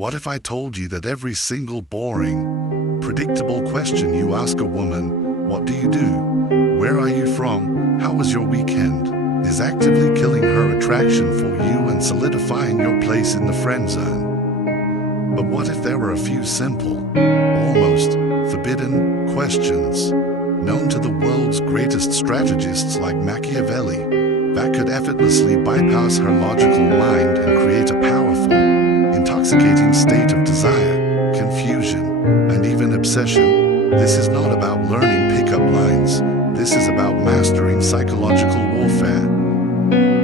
What if I told you that every single boring, predictable question you ask a woman, what do you do? Where are you from? How was your weekend? Is actively killing her attraction for you and solidifying your place in the friend zone? But what if there were a few simple, almost forbidden questions, known to the world's greatest strategists like Machiavelli, that could effortlessly bypass her logical mind and create a powerful, intoxicating state of desire, confusion, and even obsession? This is not about learning pickup lines. This is about mastering psychological warfare.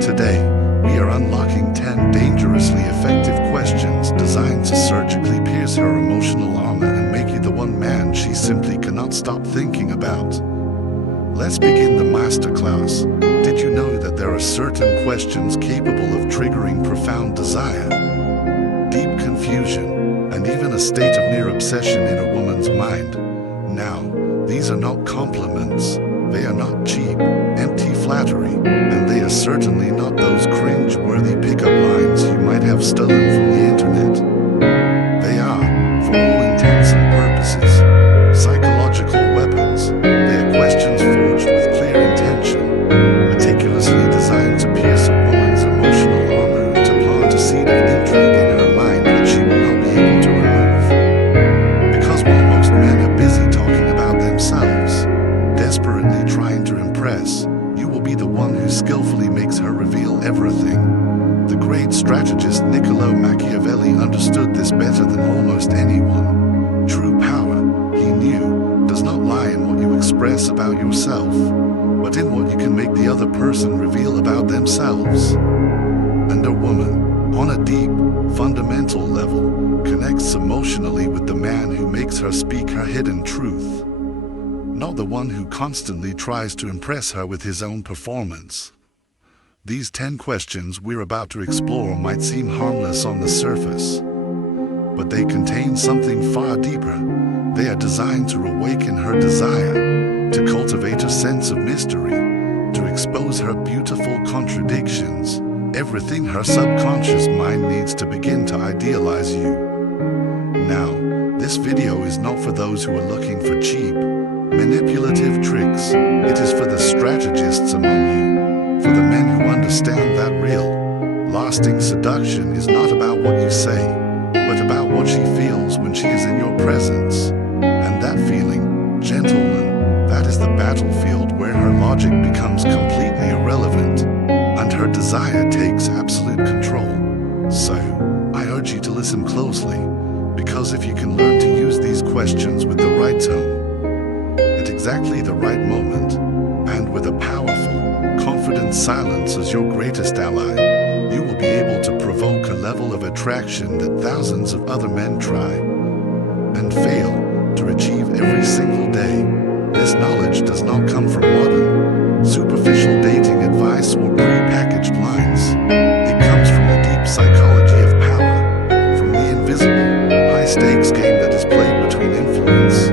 Today, we are unlocking 10 dangerously effective questions designed to surgically pierce her emotional armor and make you the one man she simply cannot stop thinking about. Let's begin the masterclass. Did you know that there are certain questions capable of triggering profound desire, deep confusion, and even a state of near obsession in a woman's mind? Now, these are not compliments. They are not cheap, empty flattery, and they are certainly not those cringe-worthy pickup lines you might have stolen from the internet. They are, for all intents and purposes, psychological weapons. They are questions forged with clear intention, meticulously designed to pierce a woman's emotional armor and to plant a seed of intrigue in her mind that she will not be able to remove. Because while most men are busy talking about themselves, desperately trying to impress, you will be the one who skillfully makes her reveal everything. The great strategist Niccolo Machiavelli understood this better than almost anyone. True power, he knew, does not lie in what you express about yourself, but in what you can make the other person reveal about themselves. And a woman, on a deep, fundamental level, connects emotionally with the man who makes her speak her hidden truth, not the one who constantly tries to impress her with his own performance. These 10 questions we're about to explore might seem harmless on the surface, but they contain something far deeper. They are designed to awaken her desire, to cultivate a sense of mystery, to expose her beautiful contradictions, everything her subconscious mind needs to begin to idealize you. Now, this video is not for those who are looking for cheap, manipulative tricks. It is for the strategists among you, for the men who understand that real, lasting seduction is not about what you say, but about what she feels when she is in your presence. And that feeling, gentlemen, that is the battlefield where her logic becomes completely irrelevant, and her desire takes absolute control. So, I urge you to listen closely, because if you can learn to use these questions with the right tone, at exactly the right moment, and with a powerful, confident silence as your greatest ally, you will be able to provoke a level of attraction that thousands of other men try and fail to achieve every single day. This knowledge does not come from modern, superficial dating advice or pre-packaged lines. It comes from the deep psychology of power, from the invisible, high-stakes game that is played between influence,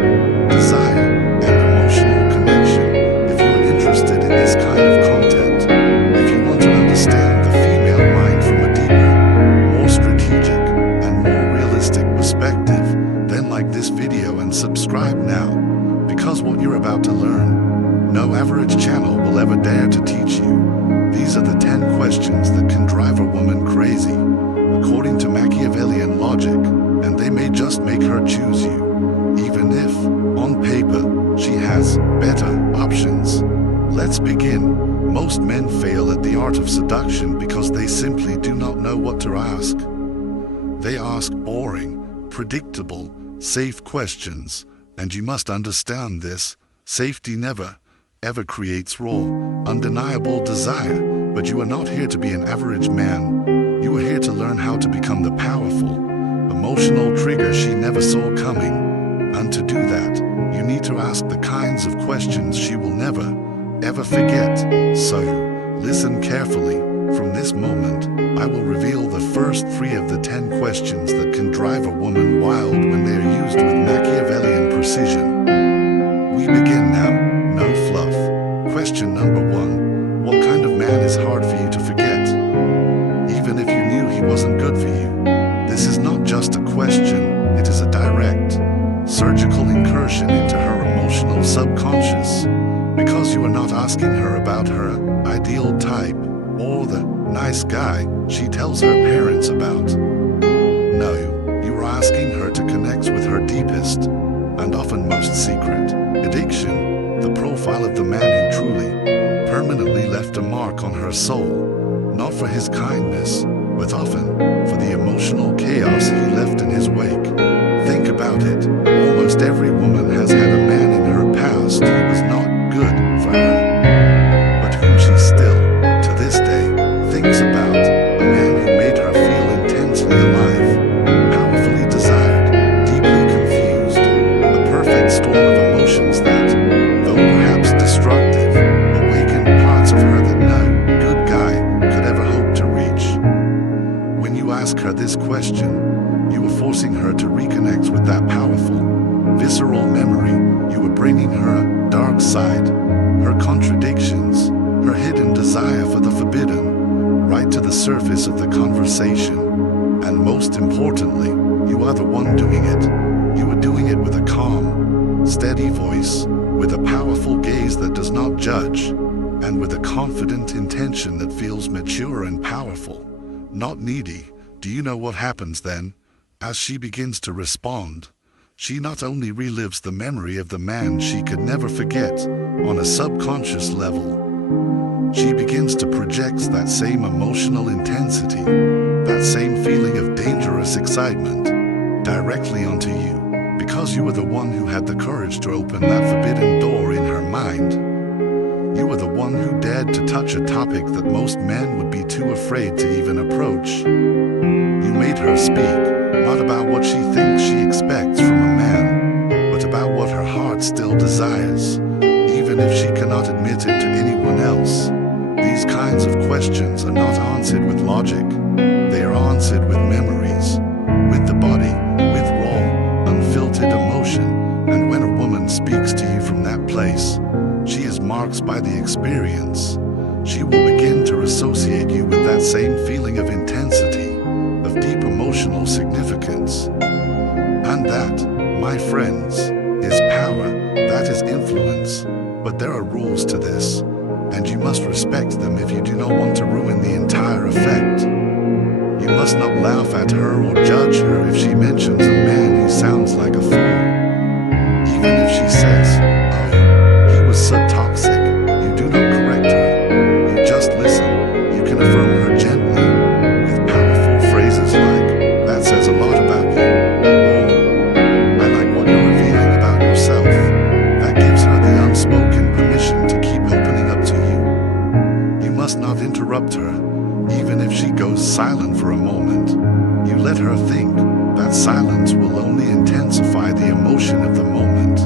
desire, and emotional connection. If you are interested in this kind of content, if you want to understand the female mind from a deeper, more strategic, and more realistic perspective, then like this video and subscribe now, because what you're about to learn, no average channel will ever dare to teach you. These are the 10 questions that can drive a woman crazy, according to Machiavellian logic, and they may just make her choose you, even if, on paper, she has better options. Let's begin. Most men fail at the art of seduction because they simply do not know what to ask. They ask boring, predictable, safe questions, and you must understand this. Safety never, ever creates raw, undeniable desire, but you are not here to be an average man. You are here to learn how to become the powerful, emotional trigger she never saw coming. And to do that, you need to ask the kinds of questions she will never, ever forget. So, listen carefully. From this moment, I will reveal the first 3 of the 10 questions that can drive a woman wild when they are used with Machiavellian precision. We begin now, no fluff. Question number 1. What kind of man is hard for you to forget? Even if you knew he wasn't good for you. This is not just a question, it is a direct, surgical incursion into her emotional subconscious, because you are not asking her about her ideal type or the nice guy she tells her parents about. No, you are asking her to connect with her deepest and often most secret addiction, the profile of the man who truly, permanently left a mark on her soul, not for his kindness, but often for the emotional chaos he left in his wake. Think about it. Almost every woman has had a man in her past who was not good for her, but whom she still, to this day, thinks about. A man who made her feel intensely alive, powerfully desired, deeply confused, a perfect storm of emotions that, though perhaps destructive, awakened parts of her that no good guy could ever hope to reach. When you ask her this question, you are forcing her to reconnect with that powerful, visceral memory. You are bringing her dark side, her contradictions, her hidden desire for the forbidden, right to the surface of the conversation. And most importantly, you are the one doing it. You are doing it with a calm, steady voice, with a powerful gaze that does not judge, and with a confident intention that feels mature and powerful, not needy. Do you know what happens then? As she begins to respond, she not only relives the memory of the man she could never forget on a subconscious level, she begins to project that same emotional intensity, that same feeling of dangerous excitement, directly onto you, because you were the one who had the courage to open that forbidden door in her mind. You were the one who dared to touch a topic that most men would be too afraid to even approach. You made her speak, not about what she thinks she expects from a man, but about what her heart still desires, even if she cannot admit it to anyone else. These kinds of questions are not answered with logic. They are answered with memories, with the body, with raw, unfiltered emotion. And when a woman speaks to you from that place, she is marked by the experience. She will begin to associate you with that same feeling of intensity, of deep emotional significance. And that, my friends, is power, that is influence. But there are rules to this, and you must respect them if you do not want to ruin the entire effect. You must not laugh at her or judge her if she mentions a man who sounds like a fool. Even if she says, "Oh, he was so toxic," you do not correct her. You just listen. You can affirm her gently, with powerful phrases like, "That says a lot about you," or, "I like what you're revealing about yourself." That gives her the unspoken permission to keep opening up to you. You must not interrupt her, even if she goes silent for a moment. You let her think. That silence will only intensify the emotion of the moment,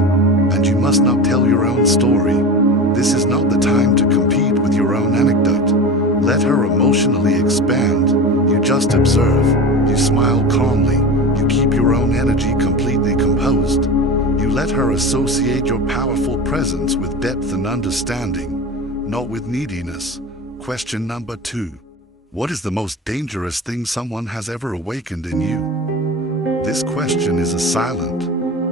and you must not tell your own story. This is not the time to compete with your own anecdote. Let her emotionally expand. You just observe. You smile calmly. You keep your own energy completely composed. You let her associate your powerful presence with depth and understanding, not with neediness. Question number 2. What is the most dangerous thing someone has ever awakened in you? This question is a silent,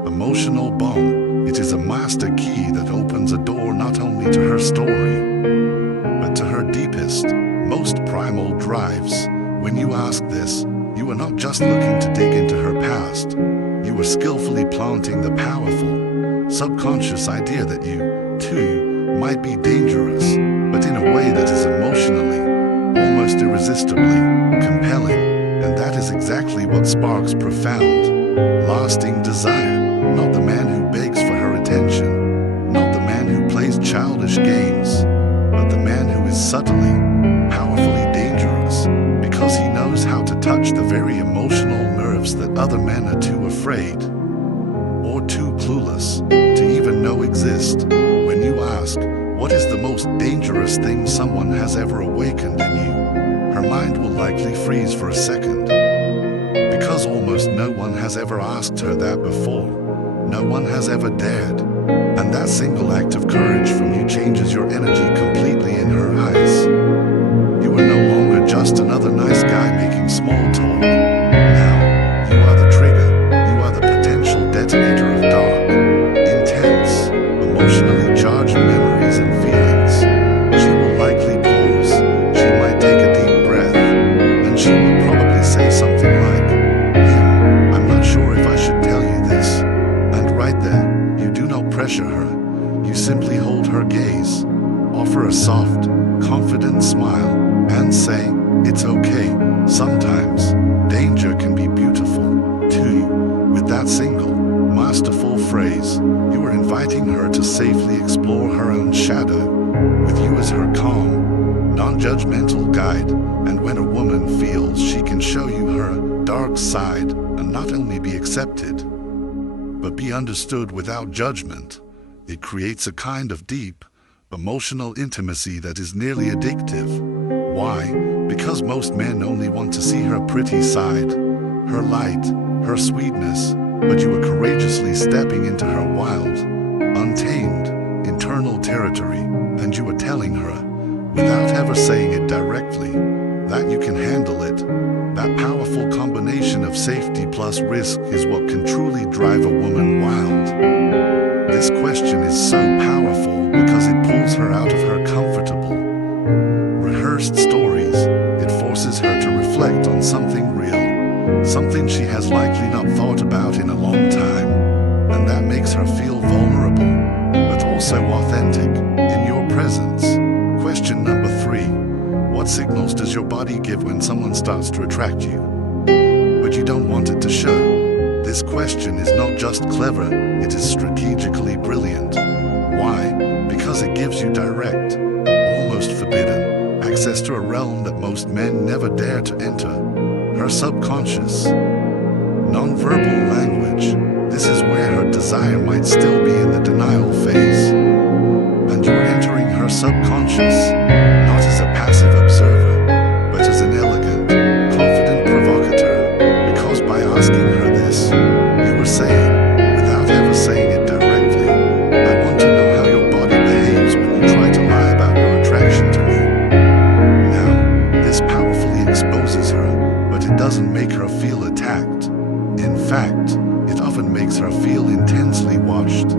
emotional bomb. It is a master key that opens a door not only to her story, but to her deepest, most primal drives. When you ask this, you are not just looking to dig into her past. You are skillfully planting the powerful, subconscious idea that you, too, might be dangerous, but in a way that is emotionally, almost irresistibly, compelling. And that is exactly what sparks profound, lasting desire. Not the man who begs for her attention, not the man who plays childish games, but the man who is subtly, powerfully dangerous, because he knows how to touch the very emotional nerves that other men are too afraid, or too clueless, to even know exist. When you ask, what is the most dangerous thing someone has ever awakened in you, her mind will likely freeze for a second, because almost no one has ever asked her that before. No one has ever dared. And that single act of courage from you changes your energy completely in her eyes. You are no longer just another nice guy making small talk. Now, you are the trigger. phrase, you are inviting her to safely explore her own shadow, with you as her calm, non-judgmental guide. And when a woman feels she can show you her dark side and not only be accepted, but be understood without judgment, it creates a kind of deep, emotional intimacy that is nearly addictive. Why? Because most men only want to see her pretty side, her light, her sweetness, but you are courageously stepping into her wild, untamed, internal territory, and you are telling her, without ever saying it directly, that you can handle it. That powerful combination of safety plus risk is what can truly drive a woman wild. This question is so powerful because it pulls her out of her comfortable, rehearsed stories. It forces her to reflect on something real, something she has likely not thought about in a long time, and that makes her feel vulnerable, but also authentic, in your presence. Question number 3. What signals does your body give when someone starts to attract you, but you don't want it to show? This question is not just clever, it is strategically brilliant. Why? Because it gives you direct, almost forbidden, access to a realm that most men never dare to enter. Her subconscious, non-verbal language. This is where her desire might still be in the denial phase. And you're entering her subconscious, not as a passive observer, but as an elegant, confident provocateur. Because by asking her this, you are saying, without ever saying it directly, I want to know how your body behaves when you try to lie about your attraction to me. Now, this powerfully exposes her, but it doesn't make her feel attacked. In fact, it often makes her feel intensely watched,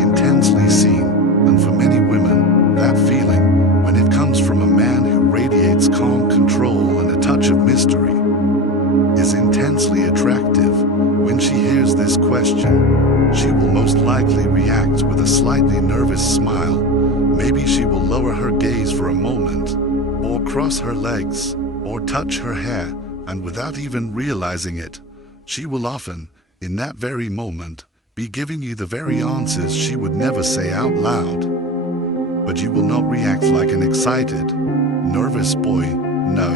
intensely seen, and for many women, that feeling, when it comes from a man who radiates calm control and a touch of mystery, is intensely attractive. When she hears this question, she will most likely react with a slightly nervous smile. Maybe she will lower her gaze for a moment, or cross her legs, or touch her hair, and without even realizing it, she will often, in that very moment, be giving you the very answers she would never say out loud. But you will not react like an excited, nervous boy. No,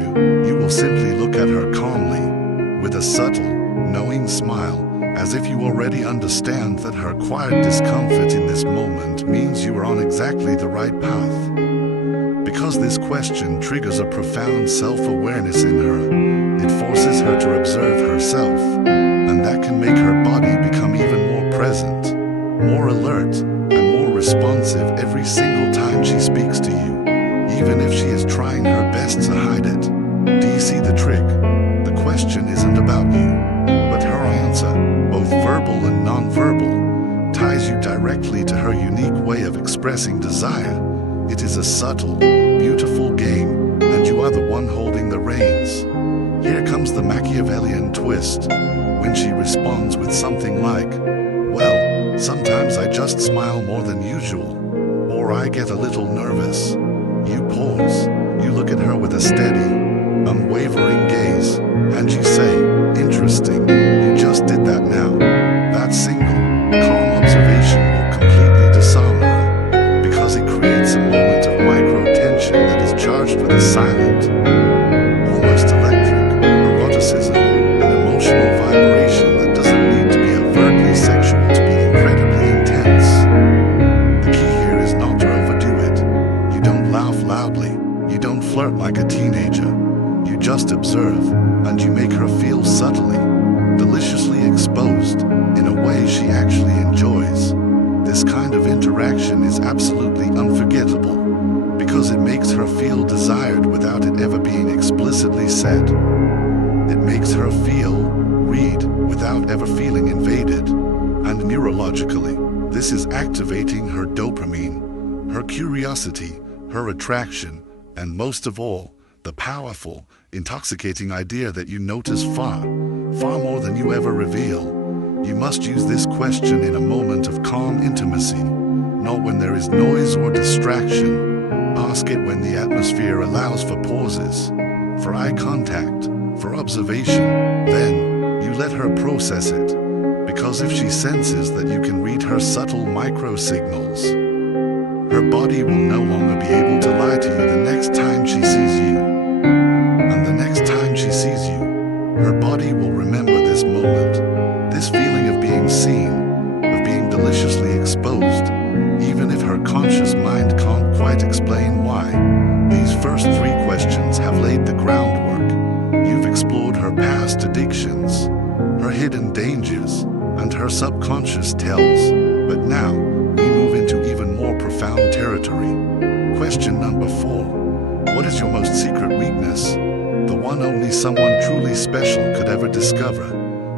you will simply look at her calmly, with a subtle, knowing smile, as if you already understand that her quiet discomfort in this moment means you are on exactly the right path. Because this question triggers a profound self-awareness in her, it forces her to observe herself, and that can make her body become even more present, more alert, and more responsive every single time she speaks to you, even if she is trying her best to hide it. Do you see the trick? The question isn't about you, but her answer, both verbal and non-verbal, ties you directly to her unique way of expressing desire. It is a subtle, beautiful game, and you are the one holding the reins. Here comes the Machiavellian twist, when she responds with something like, well, sometimes I just smile more than usual, or I get a little nervous. You pause, you look at her with a steady, unwavering gaze, and you say, interesting, you just did that now. That single, calm observation will completely disarm her, because it creates a moment of micro-tension that is charged with a silent, almost electric, eroticism, an emotional vibration that doesn't need to be overtly sexual to be incredibly intense. The key here is not to overdo it. You don't laugh loudly, you don't flirt like a teenager. You just observe, and you make her feel subtly, deliciously exposed, in a way she actually enjoys. This kind of interaction is absolutely unforgettable, because it makes her feel desired without it ever being explicitly said. It makes her feel, read, without ever feeling invaded. And neurologically, this is activating her dopamine, her curiosity, her attraction, and most of all, the powerful, intoxicating idea that you notice far more than you ever reveal. You must use this question in a moment of calm intimacy, not when there is noise or distraction. Ask it when the atmosphere allows for pauses, for eye contact, for observation. Then, you let her process it. Because if she senses that you can read her subtle micro-signals, her body will no longer be able to lie to you the next time she sees you. And the next time she sees you, her body will remember this moment, this feeling of being seen, of being deliciously exposed, even if her conscious mind can't quite explain why. These first 3 questions have laid the groundwork. You've explored her past addictions, her hidden dangers, and her subconscious tells. But now, we move into even more profound territory. Question number 4. What is your most secret weakness? The one only someone truly special could ever discover.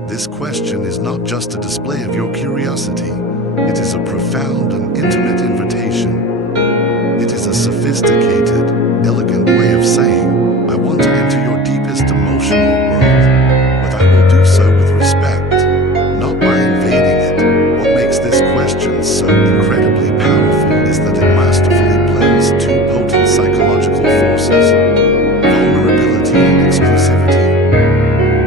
This question is not just a display of your curiosity. It is a profound and intimate invitation. It is a sophisticated, elegant way of saying, I want to enter your deepest emotional world, but I will do so with respect, not by invading it. What makes this question so incredibly powerful is that it masterfully blends 2 potent psychological forces, vulnerability and exclusivity.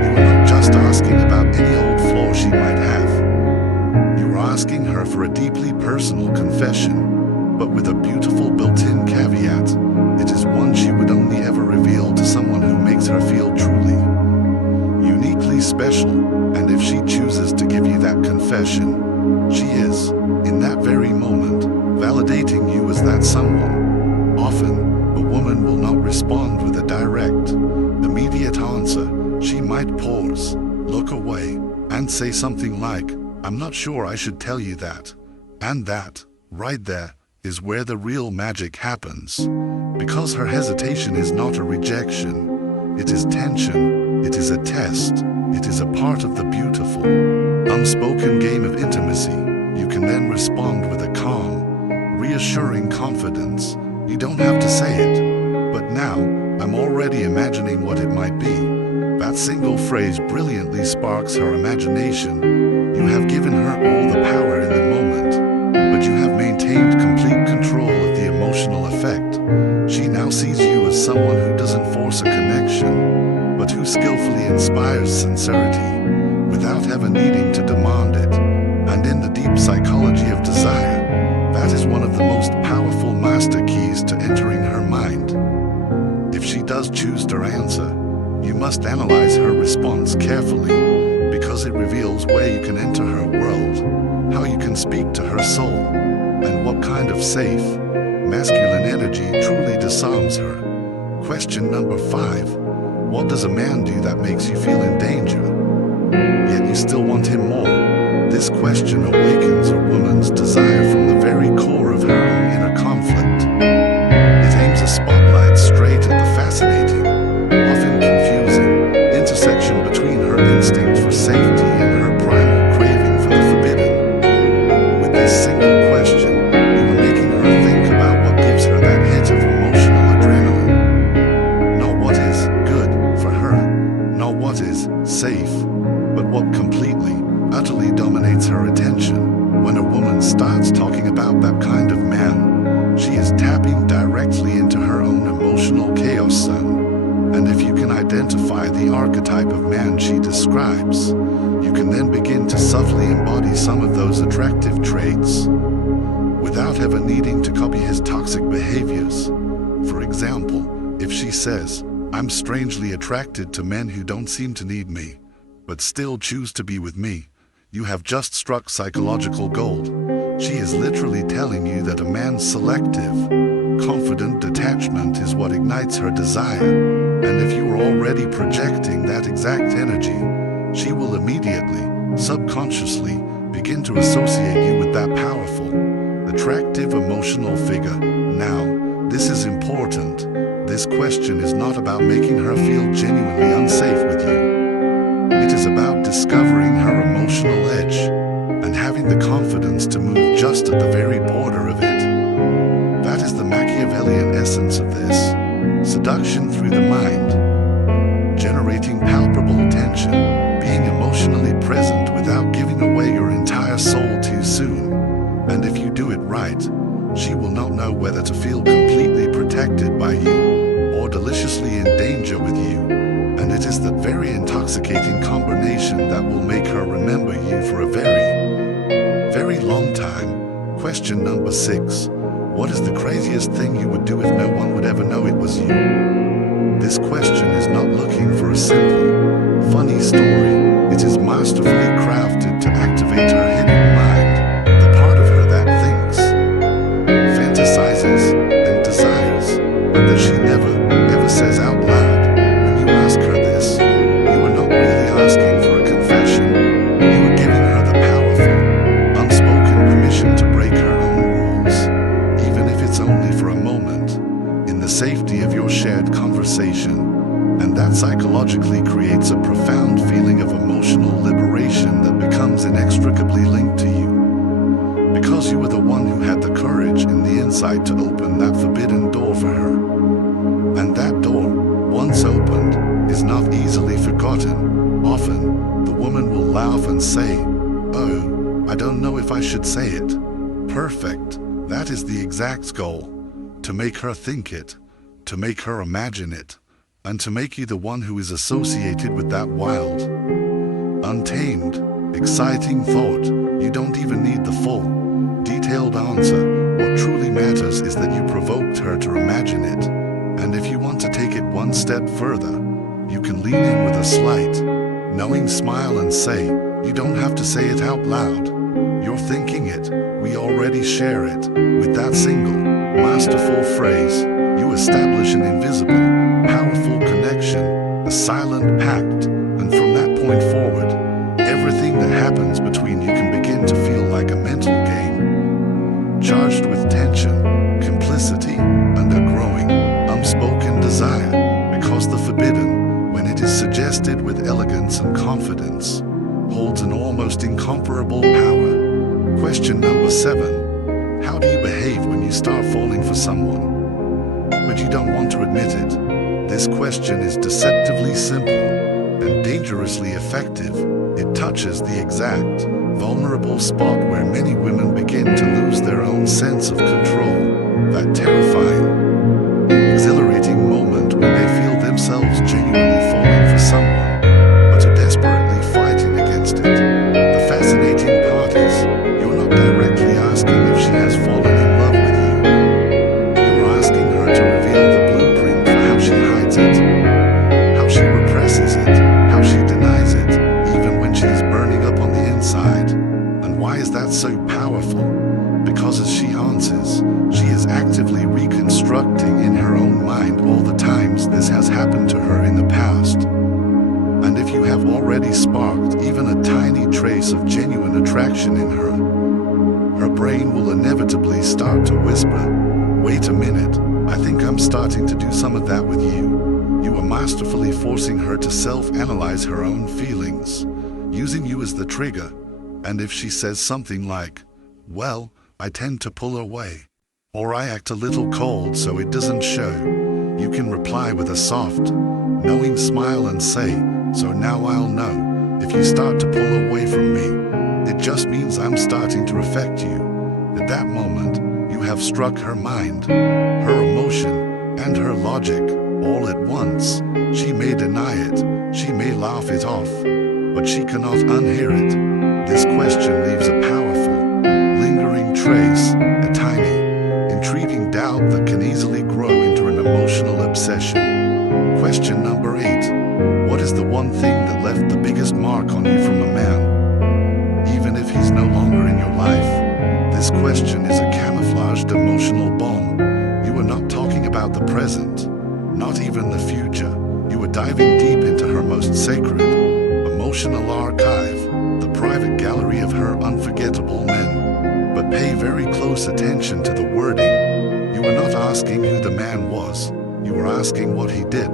You are not just asking about any old flaw she might have. You are asking her for a deeply personal confession, but with a beautiful built-in caveat. It is one she would only ever reveal to someone who makes her feel truly, uniquely special. And if she chooses to give you that confession, she is, in that very moment, validating you as that someone. Often, a woman will not respond with a direct, immediate answer. She might pause, look away, and say something like, I'm not sure I should tell you that. And that, right there, is where the real magic happens. Because her hesitation is not a rejection, it is tension, it is a test, it is a part of the beautiful, unspoken game of intimacy. You can then respond with a calm, reassuring confidence. You don't have to say it, but now, I'm already imagining what it might be. That single phrase brilliantly sparks her imagination. You have given her all the power in the moment, but you have maintained complete control of the emotional effect. She now sees you as someone who doesn't force a connection, but who skillfully inspires sincerity, without ever needing to demand it. And in the deep psychology of desire, that is one of the most powerful master keys to entering her mind. If she does choose to answer, you must analyze her response carefully, because it reveals where you can enter her world, how you can speak to her soul, and what kind of safe, masculine energy truly disarms her. Question number 5. What does a man do that makes you feel in danger, yet you still want him more? This question awakens a woman's desire from the very core of her own inner conflict. It aims a spotlight straight at the fascinating, often confusing, intersection between her instinct for safety and her primal craving for the forbidden. With this single question, you are making her think about what gives her that hit of emotional adrenaline. Not what is good for her, not what is safe, but what completely, utterly dominates her attention. When a woman starts talking about that kind of man, she is tapping directly into her own emotional chaos zone. And if you can identify the archetype of man she describes, you can then begin to subtly embody some of those attractive traits, without ever needing to copy his toxic behaviors. For example, if she says, I'm strangely attracted to men who don't seem to need me, but still choose to be with me, you have just struck psychological gold. She is literally telling you that a man's selective, confident detachment is what ignites her desire. And if you are already projecting that exact energy, she will immediately, subconsciously, begin to associate you with that powerful, attractive emotional figure. Now, this is important. This question is not about making her feel genuinely unsafe with you. It is about discovering her emotional edge and having the confidence to move just at the very border of it. That is the Machiavellian essence of this. Seduction through the mind, generating palpable tension, being emotionally present without giving away your entire soul too soon. And if you do it right, she will not know whether to feel completely protected by you or deliciously in danger with you. And it is that very intoxicating combination that will make her remember you for a time. Question number 6. What is the craziest thing you would do if no one would ever know it was you? This question is not looking for a simple, funny story. It is masterfully crafted to activate her hidden mind, the part of her that thinks, fantasizes, and desires, but that she never, ever says out loud. When you ask her this, you are not really asking for a confession. You are giving her the powerful, unspoken permission to break her own rules, even if it's only for a moment, in the safety of your shared conversation. And that psychologically creates a profound feeling of emotional liberation that becomes inextricably linked to you. Because you were the one who had the courage and the insight to open that forbidden door for her. And that door, once opened, is not easily forgotten. Often, the woman will laugh and say, "Oh, I don't know if I should say it." Perfect. That is the exact goal. To make her think it, to make her imagine it, and to make you the one who is associated with that wild, untamed, exciting thought. You don't even need the full, detailed answer. What truly matters is that you provoked her to imagine it. And if you want to take it one step further, you can lean in with a slight, knowing smile and say, you don't have to say it out loud. You're thinking it. We already share it. With that single, masterful phrase, you establish an invisible, powerful connection, a silent pact, and from that point forward, everything that happens between you can begin to feel like a mental game, charged with tension, complicity, and a growing, unspoken desire, because the forbidden, when it is suggested with elegance and confidence, holds an almost incomparable power. Question number 7. How do you behave when you start falling for someone, but you don't want to admit it? This question is deceptively simple and dangerously effective. It touches the exact, vulnerable spot where many women begin to lose their own sense of control. That terrifying, exhilarating moment when they feel themselves genuinely falling for someone, but are desperately fighting against it. The fascinating part is, you're not directly asking if she has fallen in love with you. You're asking her to reveal the blueprint for how she hides it, how she represses it, how she denies it, even when she is burning up on the inside. And why is that so powerful? Because as she answers, she is actively reconstructing in her own mind all the times this has happened to her in the past. And if you have already sparked even a tiny trace of genuine attraction in her, her brain will inevitably start to whisper, "Wait a minute, I think I'm starting to do some of that with you." You are masterfully forcing her to self-analyze her own feelings, using you as the trigger. And if she says something like, "Well, I tend to pull away," or "I act a little cold so it doesn't show," you can reply with a soft, knowing smile and say, "So now I'll know. If you start to pull away from me, it just means I'm starting to affect you." At that moment, you have struck her mind, her emotion, and her logic, all at once. She may deny it, she may laugh it off, but she cannot unhear it. This question leaves a powerful, lingering trace, a tiny, intriguing doubt that can easily grow into an emotional obsession. Question number 8. What is the one thing that left the biggest mark on you from a man, even if he's no longer in your life? This question is a camouflaged emotional bomb. You are not talking about the present, not even the future. You are diving deep into her most sacred, emotional archive, the private gallery of her unforgettable men. But pay very close attention to the wording. You are not asking who the man was. You are asking what he did.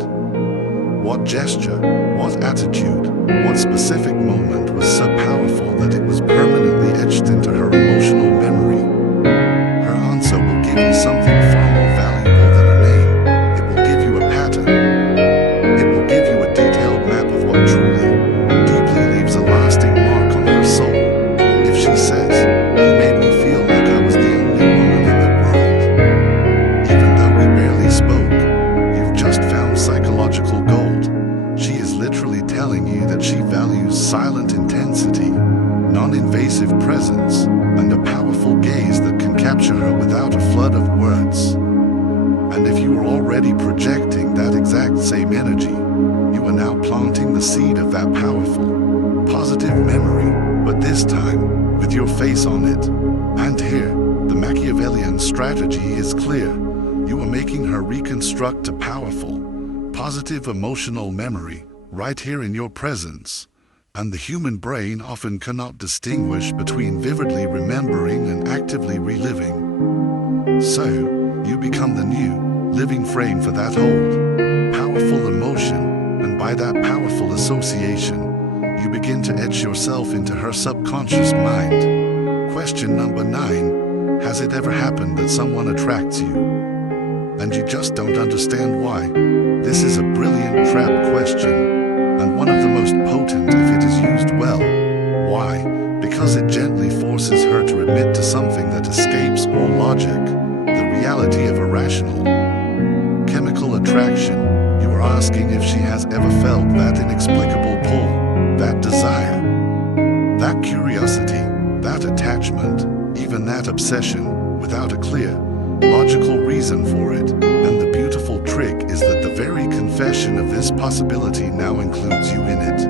What gesture, what attitude, what specific moment was so powerful that it was permanently etched into her emotional memory? Her answer will give you something far more valuable than a name. It will give you a pattern. It will give you a detailed map of what truly, deeply leaves a lasting mark on her soul. If she says, "You made me feel like I was the only woman in the world," even though we barely spoke, you've just found psychological gold. She is literally telling you that she values silent intensity, pervasive presence and a powerful gaze that can capture her without a flood of words. And if you are already projecting that exact same energy, you are now planting the seed of that powerful, positive memory, but this time, with your face on it. And here, the Machiavellian strategy is clear. You are making her reconstruct a powerful, positive emotional memory right here in your presence. And the human brain often cannot distinguish between vividly remembering and actively reliving. So, you become the new, living frame for that old, powerful emotion, and by that powerful association, you begin to etch yourself into her subconscious mind. Question number 9, has it ever happened that someone attracts you, and you just don't understand why? This is a brilliant trap question, and one of the most potent if it is used well. Why? Because it gently forces her to admit to something that escapes all logic, the reality of irrational chemical attraction. You are asking if she has ever felt that inexplicable pull, that desire, that curiosity, that attachment, even that obsession, without a clear, logical reason for it. And the beautiful trick is that the very confession of this possibility now includes you in it.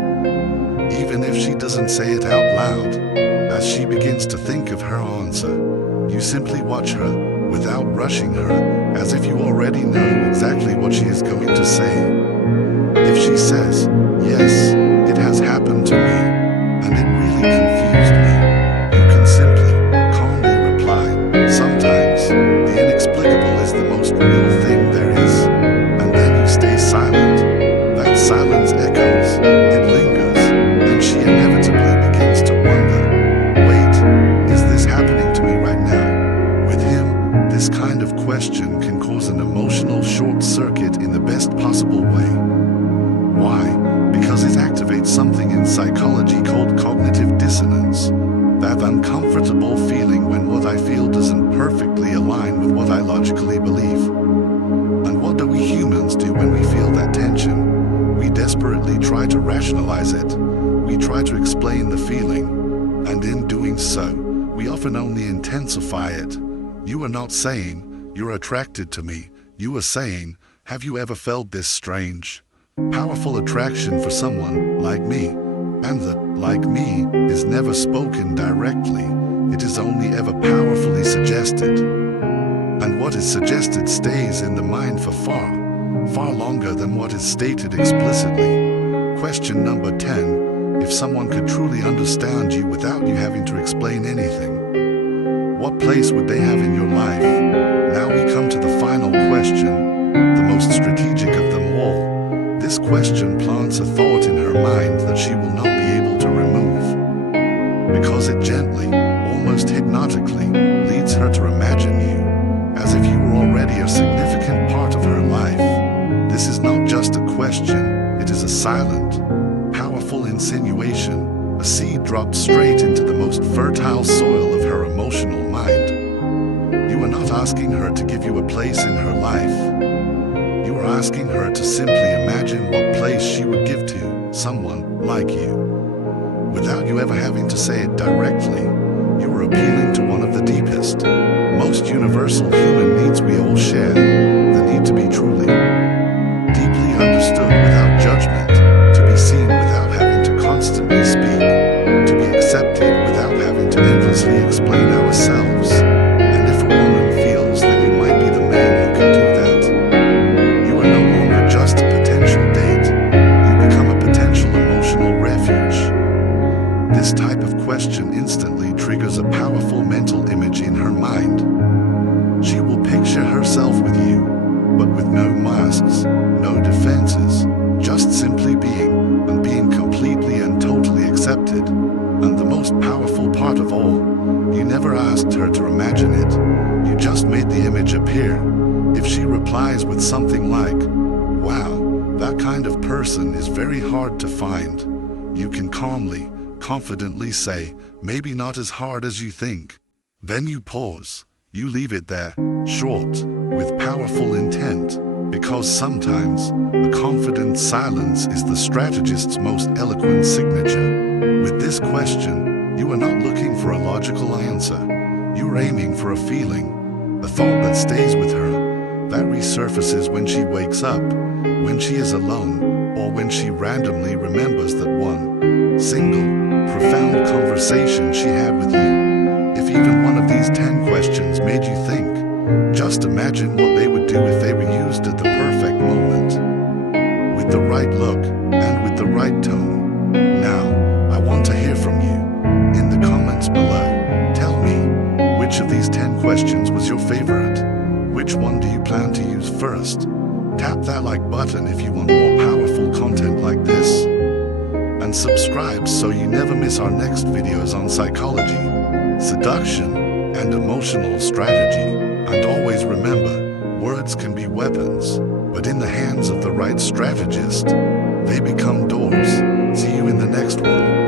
Even if she doesn't say it out loud, as she begins to think of her answer, you simply watch her, without rushing her, as if you already know exactly what she is going to say. If she says, "Yes, it has happened to me, and it really confused me," you can simply, calmly reply, "Sometimes, the inexplicable is the most real thing there is." And then you stay silent. That silence echoes, it lingers, and she inevitably begins to wonder, wait, is this happening to me right now? With him, this kind of question can cause an emotional short circuit in the best possible way. Why? Because it activates something in psychology called cognitive dissonance. That uncomfortable feeling when what I feel doesn't perfectly align with what I logically believe. And what do we humans do when we feel that tension? We desperately try to rationalize it. We try to explain the feeling. And in doing so, we often only intensify it. You are not saying, "You're attracted to me." You are saying, "Have you ever felt this strange, powerful attraction for someone like me?" And that, like me, is never spoken directly. It is only ever powerfully suggested. And what is suggested stays in the mind for far, far longer than what is stated explicitly. Question number 10, if someone could truly understand you without you having to explain anything, what place would they have in your life? Now we come to the final question, the most strategic of them all. This question plants a thought in her mind that she will not be able to remove, because it gently, almost hypnotically, leads her to imagine you, as if you were already a significant part of her life. This is not just a question, it is a silent, powerful insinuation, a seed dropped straight into the most fertile soil of her emotional mind. You are not asking her to give you a place in her life. You are asking her to simply imagine what place she would give to someone like you. Without you ever having to say it directly, you are appealing to one of the deepest, most universal human needs we all share, the need to be truly, deeply understood without judgment, to be seen without having to constantly speak, to be accepted without having to endlessly explain ourselves. And if a woman feels that you might be the man who can do that, you are no longer just a potential date, you become a potential emotional refuge. This type of question instantly triggers a powerful mental image in her mind. She will picture herself with you, but with no masks, no defenses, just simply being, and being completely and totally accepted. And the most powerful part of all, you never asked her to imagine it, you just made the image appear. If she replies with something like, "Wow, that kind of person is very hard to find," you can calmly, confidently say, "Maybe not as hard as you think." Then you pause. You leave it there, short, with powerful intent, because sometimes a confident silence is the strategist's most eloquent signature. With this question, You are not looking for a logical answer. You are aiming for a feeling, a thought that stays with her, that resurfaces when she wakes up, when she is alone, or when she randomly remembers that one single, profound conversation she had with you. If even one of these 10 questions made you think, just imagine what they would do if they were used at the perfect moment, with the right look and with the right tone. Now, I want to hear from you. In the comments below, tell me, which of these 10 questions was your favorite? Which one do you plan to use first? Tap that like button if you want more powerful content like this. And subscribe so you never miss our next videos on psychology, seduction, and emotional strategy. And always remember, words can be weapons, but in the hands of the right strategist, they become doors. See you in the next one.